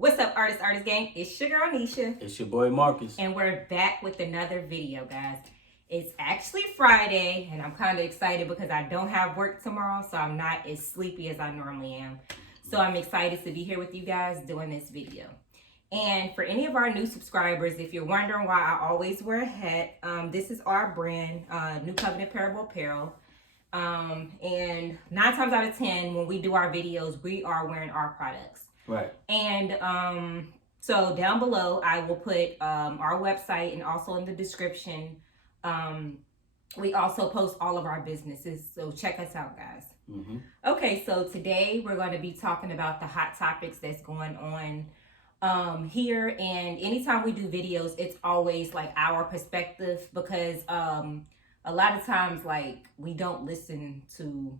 What's up, artist gang? It's your girl Nisha. It's your boy Marcus. And we're back with another video, guys. It's actually Friday, and I'm kind of excited because I don't have work tomorrow, so I'm not as sleepy as I normally am. So I'm excited to be here with you guys doing this video. And for any of our new subscribers, if you're wondering why I always wear a hat, this is our brand, New Covenant Apparel. And 9 times out of 10, when we do our videos, we are wearing our products. Right. And so down below, I will put our website, and also in the description, we also post all of our businesses. So check us out, guys. Mm-hmm. Okay, so today we're going to be talking about the hot topics that's going on here. And anytime we do videos, it's always like our perspective, because a lot of times, like, we don't listen to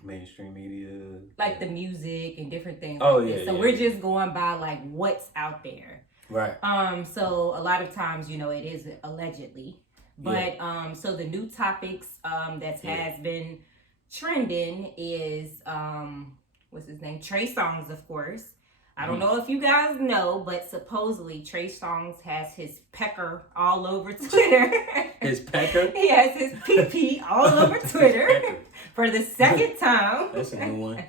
mainstream media, like the music and different things. Oh, like yeah. This. So yeah, we're yeah. just going by like what's out there. Right. So a lot of times, you know, it is allegedly. But so the new topics that has been trending is what's his name? Trey Songz, of course. I don't know if you guys know, but supposedly Trey Songz has his pecker all over Twitter. His pecker? He has his pee-pee all over Twitter for the second time. That's a new one.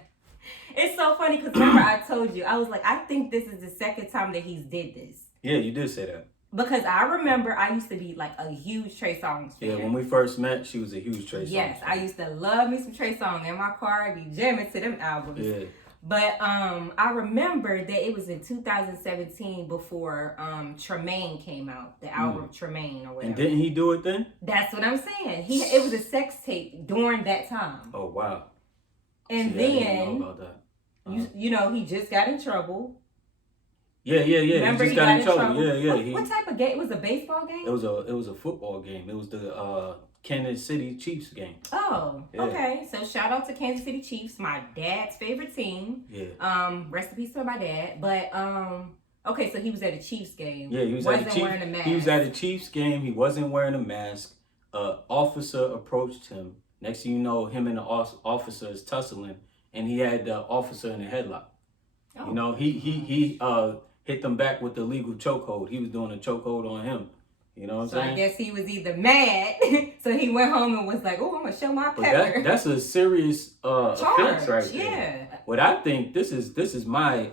It's so funny because remember I told you, I was like, I think this is the second time that he's did this. Yeah, you did say that. Because I remember I used to be like a huge Trey Songz fan. Yeah, when we first met, she was a huge Trey Songz Yes, fan. I used to love me some Trey Songz. In my car, I'd be jamming to them albums. Yeah. But I remember that it was in 2017 before Tremaine came out, the album Tremaine or whatever. And didn't he do it then? That's what I'm saying. It was a sex tape during that time. Oh, wow. And See, I didn't then, know about that. you know, he just got in trouble. Yeah. Remember he just got in trouble. Yeah. What type of game? It was a baseball game? It was a football game. It was the Kansas City Chiefs game. Oh, Yeah. okay. So shout out to Kansas City Chiefs, my dad's favorite team. Yeah. Rest in peace to my dad. But okay, so he was at a Chiefs game. Yeah, he was wasn't at a wearing a mask. He was at a Chiefs game. He wasn't wearing a mask. Officer approached him. Next thing you know, him and the officer is tussling, and he had the officer in a headlock. Oh. You know, he hit them back with the legal chokehold. He was doing a chokehold on him. You know what I'm saying? I guess he was either mad, so he went home and was like, "Oh, I'm gonna show my But pecker." that's a serious offense right there. Yeah. What I think, this is my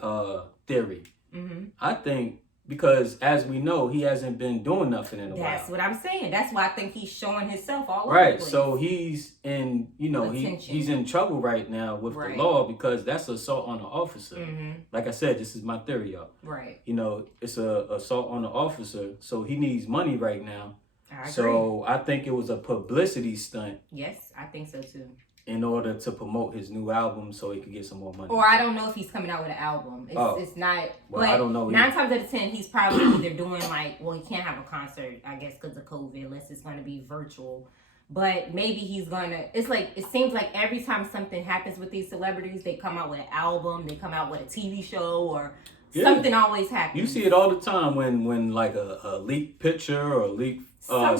theory. Mm-hmm. I think because, as we know, he hasn't been doing nothing in a while. That's what I'm saying. That's why I think he's showing himself all over Right, the place. so he's in, he's in trouble right now with the law, because that's assault on the officer. Mm-hmm. Like I said, this is my theory, y'all. Right. You know, it's a assault on the officer, so he needs money right now. I agree. So I think it was a publicity stunt. Yes, I think so too. In order to promote his new album, so he could get some more money. Or I don't know if he's coming out with an album. It's not. Well, but I don't know. 9 times out of 10, he's probably either doing like, well, he can't have a concert, I guess, because of COVID, unless it's going to be virtual. But maybe he's going to, it's like, it seems like every time something happens with these celebrities, they come out with an album, they come out with a TV show, or something always happens. You see it all the time when like a leaked picture or a leaked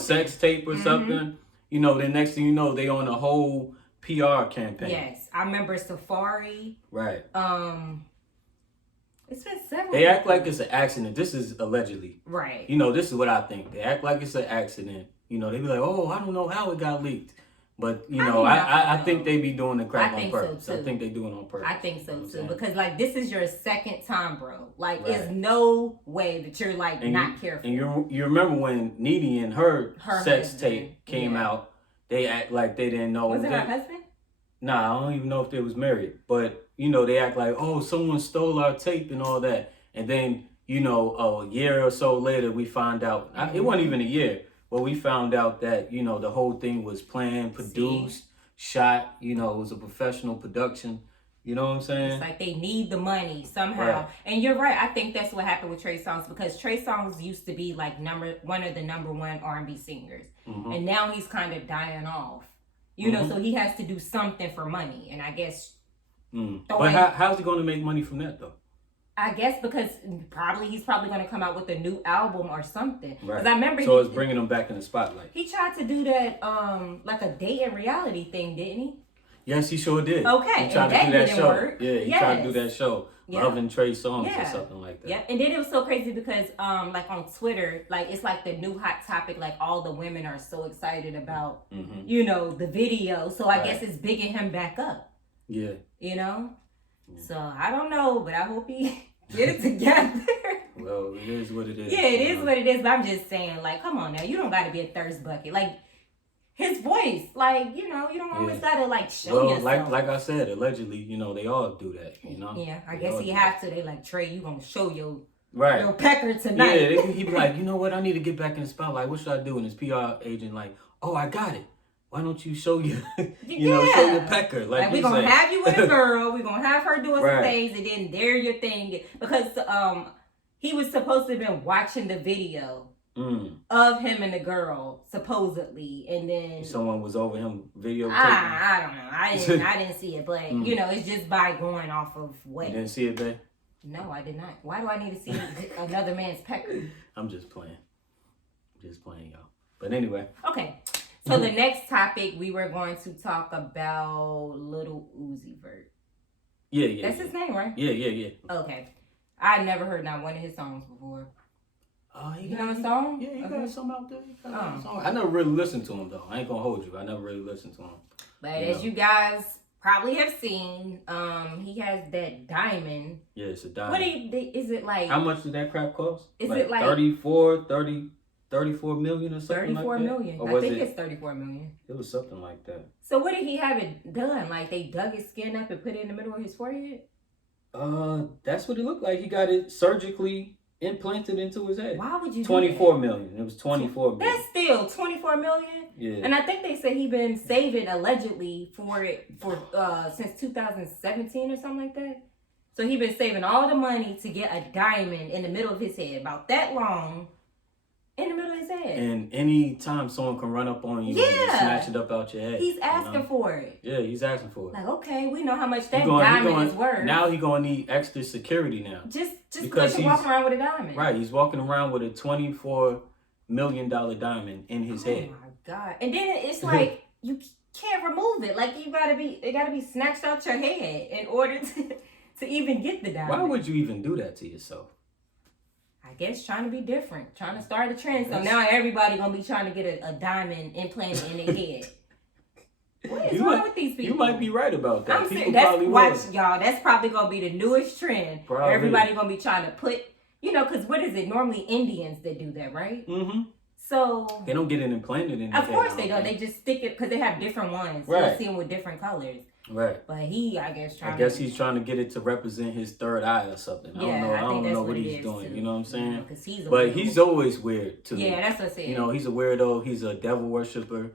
sex tape or something. You know, the next thing you know, they on a whole PR campaign. Yes, I remember Safari. Right. It's been several. They act like it's an accident. This is allegedly. Right. You know, this is what I think. They act like it's an accident. You know, they be like, oh, I don't know how it got leaked. But, you know, I think they be doing the crap on purpose. I think they do it on purpose. I think so too. Because, like, this is your second time, bro. Like, Right. there's no way that you're, like, not careful. And you remember when Needy and her sex husband, tape came out, they act like they didn't know. Was it her husband? Nah, I don't even know if they was married. But, you know, they act like, oh, someone stole our tape and all that. And then, you know, a year or so later, we find out. It wasn't even a year. But we found out that, you know, the whole thing was planned, produced, shot. You know, it was a professional production. You know what I'm saying? It's like they need the money somehow. Right. And you're right. I think that's what happened with Trey Songz, because Trey Songz used to be like one of the number one R&B singers. Mm-hmm. And now he's kind of dying off. You know, so he has to do something for money. And I guess... But how's he going to make money from that, though? I guess because he's probably going to come out with a new album or something. Right. Because I remember it's bringing him back in the spotlight. He tried to do that like a dating reality thing, didn't he? Yes, he sure did. Okay, He tried and to that do that didn't show. work. Yeah, he tried to do that show. Yeah. Love and Trey Songz Yeah. or something like that. Yeah, and then it was so crazy because like on Twitter, like it's like the new hot topic, like all the women are so excited about, you know, the video. So I guess it's bigging him back up. Yeah. You know? So I don't know, but I hope he get it together. Well, it is what it is. Yeah, it is what it is, but I'm just saying, like, come on now, you don't gotta be a thirst bucket. Like his voice, like, you know, you don't always gotta like show yourself. Like I said, allegedly, you know, they all do that, you know. Yeah, I guess he have to. They like, Trey, you gonna show your pecker tonight. Yeah, he be like, you know what, I need to get back in the spotlight. What should I do? And his PR agent like, oh, I got it. Why don't you show your, show your pecker? Like we're gonna have you with a girl. We're gonna have her doing some things, and then there your thing. Because he was supposed to have been watching the video of him and the girl, supposedly, and then someone was over him videotaping. I don't know. I didn't see it, but you know, it's just by going off of what. You didn't see it, babe? No, I did not. Why do I need to see another man's pecker? I'm just playing. Y'all. But anyway. Okay. So the next topic, we were going to talk about Lil Uzi Vert. Yeah. That's his name, right? Yeah. Okay. I never heard not one of his songs before. Oh, you know a song? Yeah, he got some out there. I never really listened to him, though. I ain't gonna hold you. I never really listened to him. But as you guys probably have seen, he has that diamond. Yeah, it's a diamond. What is it like? How much did that crap cost? Is it like 34 million or something 34 like million. Or I think it's 34 million. It was something like that. So what did he have it done? Like they dug his skin up and put it in the middle of his forehead? That's what it looked like. He got it surgically implanted into his head. Why would you 24 million. It was 24 million. That's still 24 million? Yeah. And I think they said he been saving allegedly for it for since 2017 or something like that. So he been saving all the money to get a diamond in the middle of his head, about that long, in the middle of his head. And any time someone can run up on you and snatch it up out your head. He's asking for it. Yeah, he's asking for it. Like, okay, we know how much that diamond is worth. Now he's going to need extra security now. Just because he's walking around with a diamond. Right, he's walking around with a $24 million diamond in his head. Oh my God. And then it's like, you can't remove it. Like, it gotta be snatched out your head in order to even get the diamond. Why would you even do that to yourself? I guess trying to be different, trying to start a trend. So now everybody gonna be trying to get a diamond implanted in their head. What is wrong with these people? You might be right about that. I'm saying y'all. That's probably gonna be the newest trend. Probably. Everybody gonna be trying to put, because what is it? Normally Indians that do that, right? Mm-hmm. So they don't get it implanted in. Of course they don't. They just stick it because they have different ones. Right. You see them with different colors. Right. But I guess he's trying to get it to represent his third eye or something. I don't know what he's doing. Too. You know what I'm saying? Because he's always weird too. Yeah, that's what I said. He's a weirdo. He's a devil worshiper.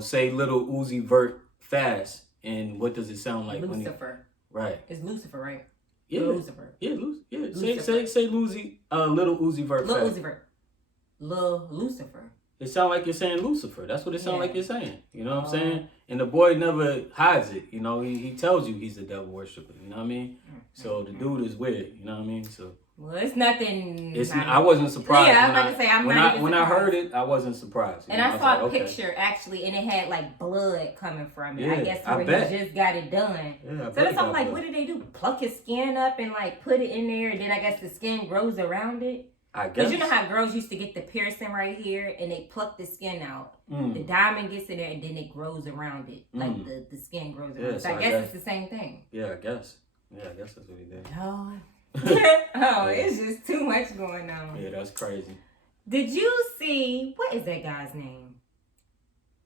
Say Lil Uzi Vert fast, and what does it sound like? Lucifer. Right. It's Lucifer, right? Yeah. Lucifer. Yeah. Lucifer. Say Lil Uzi Vert. Lil Uzi Vert. Lil Lucifer. It sounds like you're saying Lucifer. That's what it sounds like you're saying. You know what I'm saying? And the boy never hides it. He tells you he's a devil worshiper. You know what I mean? So the dude is weird. You know what I mean? So. Well, it's nothing. I wasn't surprised. Yeah, I was about to say when I heard it, I wasn't surprised. And I saw a picture actually, and it had like blood coming from it. Yeah, I guess he just got it done. Yeah, so that's something like, what did they do? Pluck his skin up and like put it in there, and then I guess the skin grows around it. I guess. Because you know how girls used to get the piercing right here and they pluck the skin out. The diamond gets in there and then it grows around it. Like the skin grows around it. So I guess it's the same thing. Yeah, I guess. Yeah, I guess that's what he did. It's just too much going on. Yeah, that's crazy. Did you see, what is that guy's name?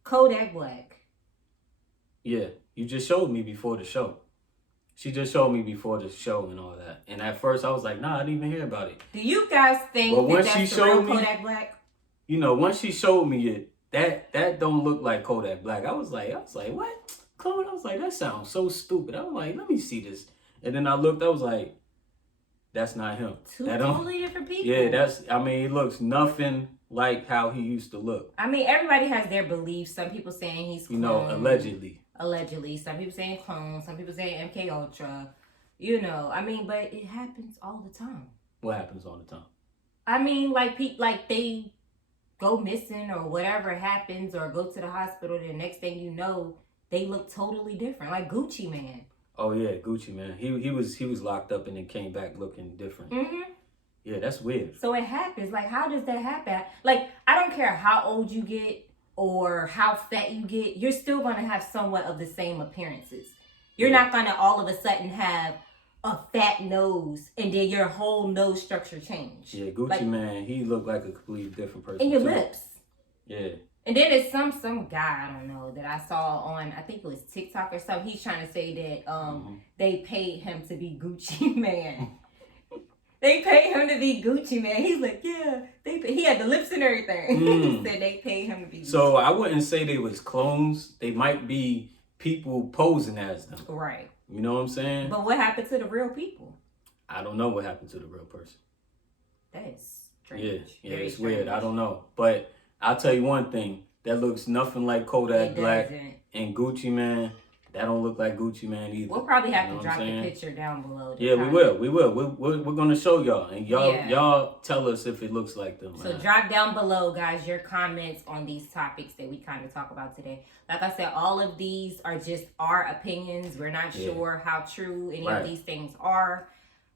Kodak Black. Yeah, you just showed me before the show. She just showed me before the show and all that. And at first I was like, nah, I didn't even hear about it. Do you guys think that's the real Kodak Black? Once she showed me it, that don't look like Kodak Black. I was like, what? Chloe? I was like, that sounds so stupid. I was like, let me see this. And then I looked, I was like, that's not him. Two totally different people. Yeah, he looks nothing like how he used to look. Everybody has their beliefs. Some people saying he's clone. Allegedly. Some people saying clone. Some people saying MK Ultra. But it happens all the time. What happens all the time? Like they go missing or whatever happens or go to the hospital. The next thing you know, they look totally different. Like Gucci Man. Oh yeah, Gucci Man. He was locked up and then came back looking different. Yeah, that's weird. So it happens. Like, how does that happen? Like, I don't care how old you get or how fat you get, you're still going to have somewhat of the same appearances. You're not going to all of a sudden have a fat nose and then your whole nose structure change. Yeah, Gucci Man, he looked like a completely different person. And your too. lips. Yeah. And then there's some guy, I don't know, that I saw on, I think it was TikTok or something. He's trying to say that they paid him to be Gucci Man. They paid him to be Gucci Man. He's like, yeah, he had the lips and everything. He said they paid him to be Gucci. So I wouldn't say they was clones. They might be people posing as them. Right. You know what I'm saying? But what happened to the real people? I don't know what happened to the real person. That is strange. Yeah, Very it's strange. weird. I don't know. But I'll tell you one thing. That looks nothing like Kodak Black and Gucci Man. That don't look like Gucci Man either. We'll probably have to drop the picture down below. Yeah, we will. We're going to show y'all. And y'all tell us if it looks like them. So drop down below, guys, your comments on these topics that we kind of talk about today. Like I said, all of these are just our opinions. We're not sure how true any of these things are.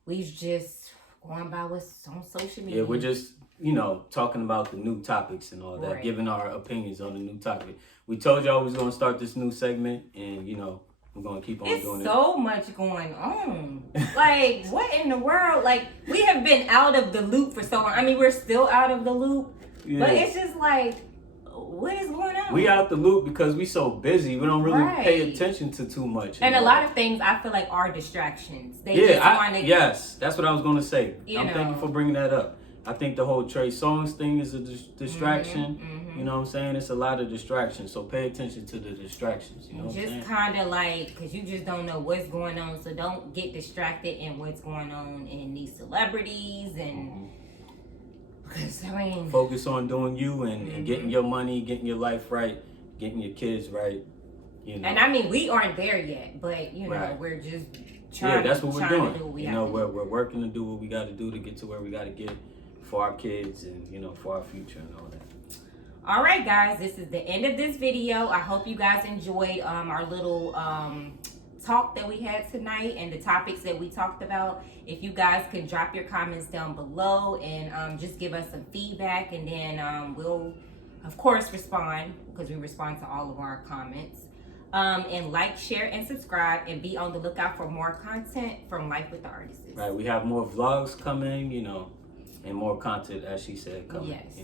We've just going by what's on social media. Yeah, we're just, talking about the new topics and all that, giving our opinions on the new topic. We told y'all we was going to start this new segment, and, we're going to keep on doing it. There's so much going on. Like, what in the world? Like, we have been out of the loop for so long. I mean, we're still out of the loop, but it's just like, what is going on? We out the loop because we so busy. We don't really pay attention to too much. And a lot of things I feel like are distractions. Yes, that's what I was going to say. Thank you for bringing that up. I think the whole Trey Songz thing is a distraction. You know what I'm saying? It's a lot of distractions. So pay attention to the distractions. You know what I'm saying? Just kind of like, because you just don't know what's going on. So don't get distracted in what's going on in these celebrities. And because, I mean, focus on doing you and getting your money, getting your life right, getting your kids right. And I mean, we aren't there yet. But, we're just trying that's what we're doing. To do what we we're working to do what we got to do to get to where we got to get for our kids and, for our future and all that. All right, guys, this is the end of this video. I hope you guys enjoyed our little talk that we had tonight and the topics that we talked about. If you guys can drop your comments down below and just give us some feedback, and then we'll, of course, respond because we respond to all of our comments. And like, share, and subscribe, and be on the lookout for more content from Life with the Artists. Right, we have more vlogs coming, and more content, as she said, coming. Yes.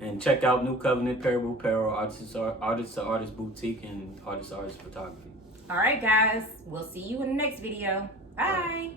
And check out New Covenant Apparel, Artis to Artist Boutique, and Artist to Artist Photography. All right, guys. We'll see you in the next video. Bye.